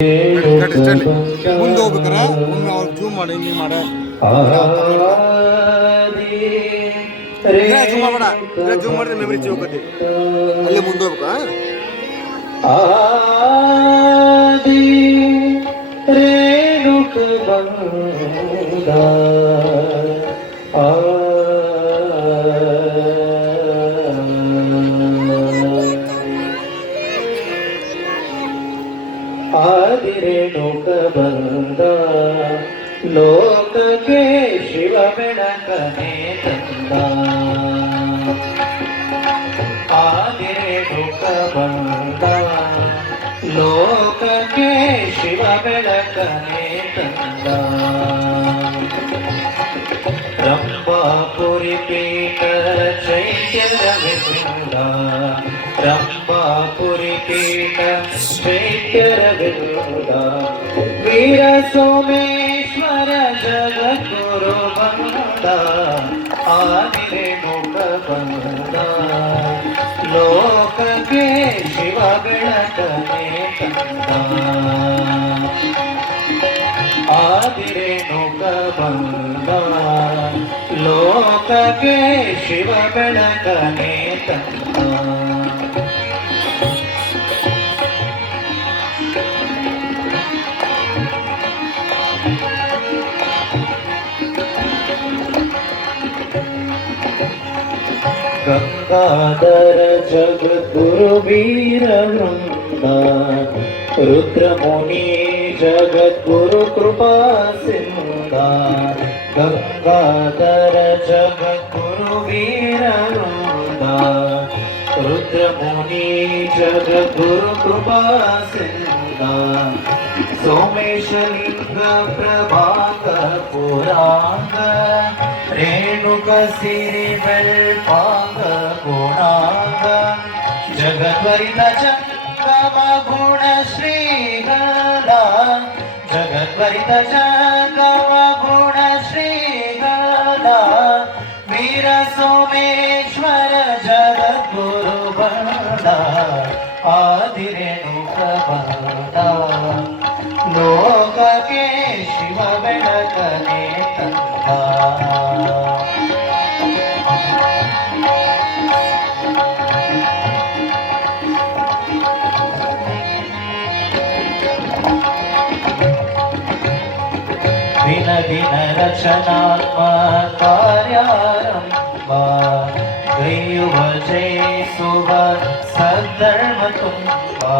ಕಟ್ಟಿಸ್ಟಲ್ಲಿ ಮುಂದೆ ಹೋಗ್ಬೇಕಾರೆ ಒಮ್ಮೆ ಅವ್ರಿಗೆ ಜೂಮ್ ಮಾಡಿ ಹಿಂಗೆ ಮಾಡ ಜೂಮ್ ಮಾಡಬೇಡ ಜೂಮ್ ಮಾಡಿದ್ರೆ ಮೆಮರಿ ಚೀವ್ ಹೋಗತ್ತೆ ಅಲ್ಲೇ ಮುಂದೆ ಹೋಗ್ಬೇಕಾ ಆದಿ ರೇಣುಕ ಬಂದ ಆ ಆದಿ ರೇಣುಕ ಬಂದ. ಲೋಕಕ್ಕೆ ಶಿವ ಬೆಳಕನೆ ತಂದ. ಆಗಿರೇಣುಕ ಬಂದ. ಲೋಕಕ್ಕೆ ಶಿವ ಬೆಳಕನೆ ब्रह्मापुरिपीठ शैत्यरविन्दा वीरसोमेश्वर जगद्गुरु बन्दा आदिरे मुखबन्दा लोकके शिवगणकने तन्दा लोक के लोकके शिवगणकने तन्दा गङ्गाधर जगद्गुरु रुद्रमुनि जगद्गुरु कृपा सिंह गङ्गाधर जगद्गुरुवीररु रुद्रमुनि जगद्गुरुकृ कृपा सोमेशिङ्ग जगत्वरिताच्या कामा गुण श्री गणा जगत्वरिताच्या कामा गुण श्री गणा वीर सोमेश्वर जगद्गुरु बनला आदिरेणुक बनला लोकके शिव विनदिनरचनात्मकार्यारम्भा गयुवजयसुव सद्धर्मतुम्बा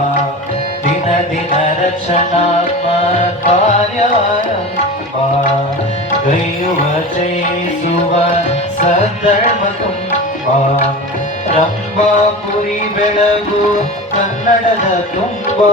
दिनदिनरचनात्मकार्यारम्भा गयुवजयसुव सद्धर्मतुम्बा रम्बापुरी बेळगु कन्नडद तुम्बा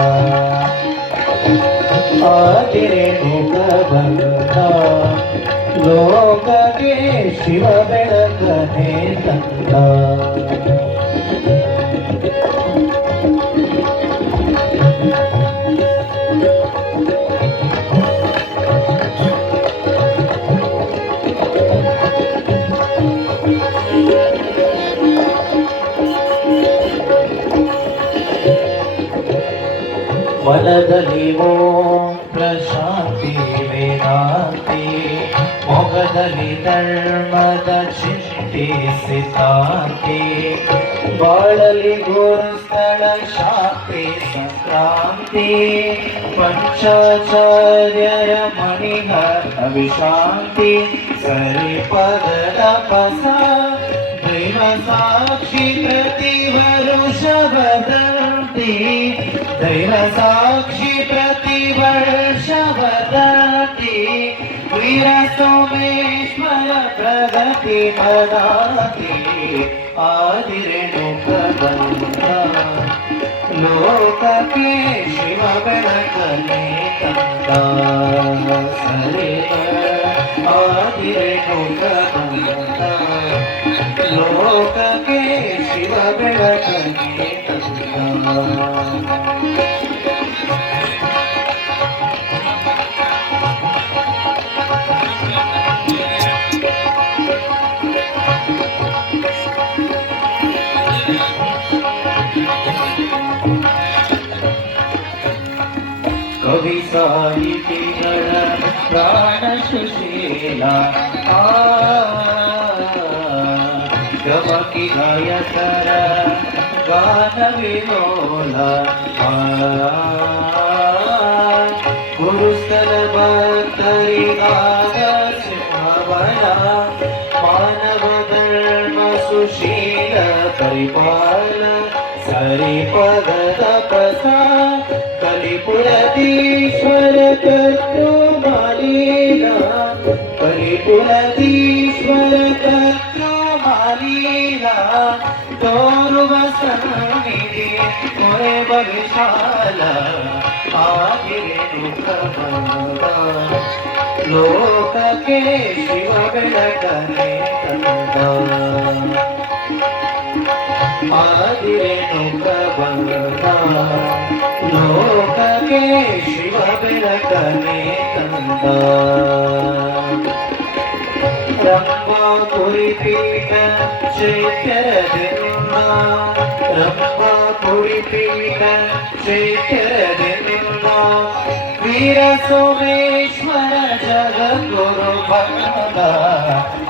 ಮನದಲ್ಲಿ ಓಂ ಪ್ರಶಾಂತಿ ವೇದಾಂತಿ ಮೊಗದಲ್ಲಿ ಧರ್ಮದ ಚಿಂತೆ ಸಿದ್ಧಾಂತಿ ಬಾಳಲಿ ಗುರುಸ್ಥಳ ಶಾಂತಿ ಸಂಕ್ರಾಂತಿ ಪಂಚಾಚಾರ್ಯರ ಮಣಿಹರ ವಿಶಾಂತಿ ಸರಿ ಪದದ ಪಸ ದೈವ ಸಾಕ್ಷಿ ಪ್ರತಿ ವರುಷವದಂತಿ वदति। दैलसाक्षि प्रतिवर्षवदति वीरसोमेश्वर प्रगति पदाति। आदिरेणुपदङ्गा लोकपि शिवगणकनितङ्गा सरेव आदिरेणुपदङ्गा लोकके शिवगणक कवि साहिति प्राण सुशीला गमकि गायकर విలోలా పురుషల భక్తరి ఆదర్శ భవన మానవ ధర్మ సుశీల పరిపాల సరిపద తపస తత్వ మాలీన ಕೊರೆವ ವಿಶಾಲ ಆಗಿರೇನು ಕಮಲ ಲೋಕಕ್ಕೆ ಶಿವ ಬೆಳಕನೆ ತಂದ ಆದಿರೇನು ಪ್ರಬಂಧ ಲೋಕಕ್ಕೆ ಶಿವ ಬೆಳಕನೆ ತಂದ ರಂಭ ಕುರಿಪೀಠ ಚೈತ್ಯರದಿಂದ ರಂಭ ಕುರಿಪೀಠ ಚೈತ್ಯರದಿಂದ ವೀರ ಸೋಮೇಶ್ವರ ಜಗದ್ಗುರು ಬಂದ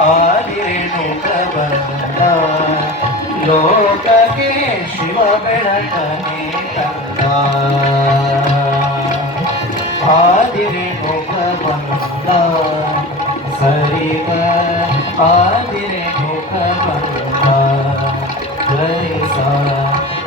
ಆದಿರೇನು ಪ್ರಬಂಧ ಲೋಕಕ್ಕೆ ಶಿವ ಬೆಳಕನೆ ತಂದ ಆದಿರೇನು ಪ್ರಬಂಧ ಸರಿವ ಆದಿರೇನು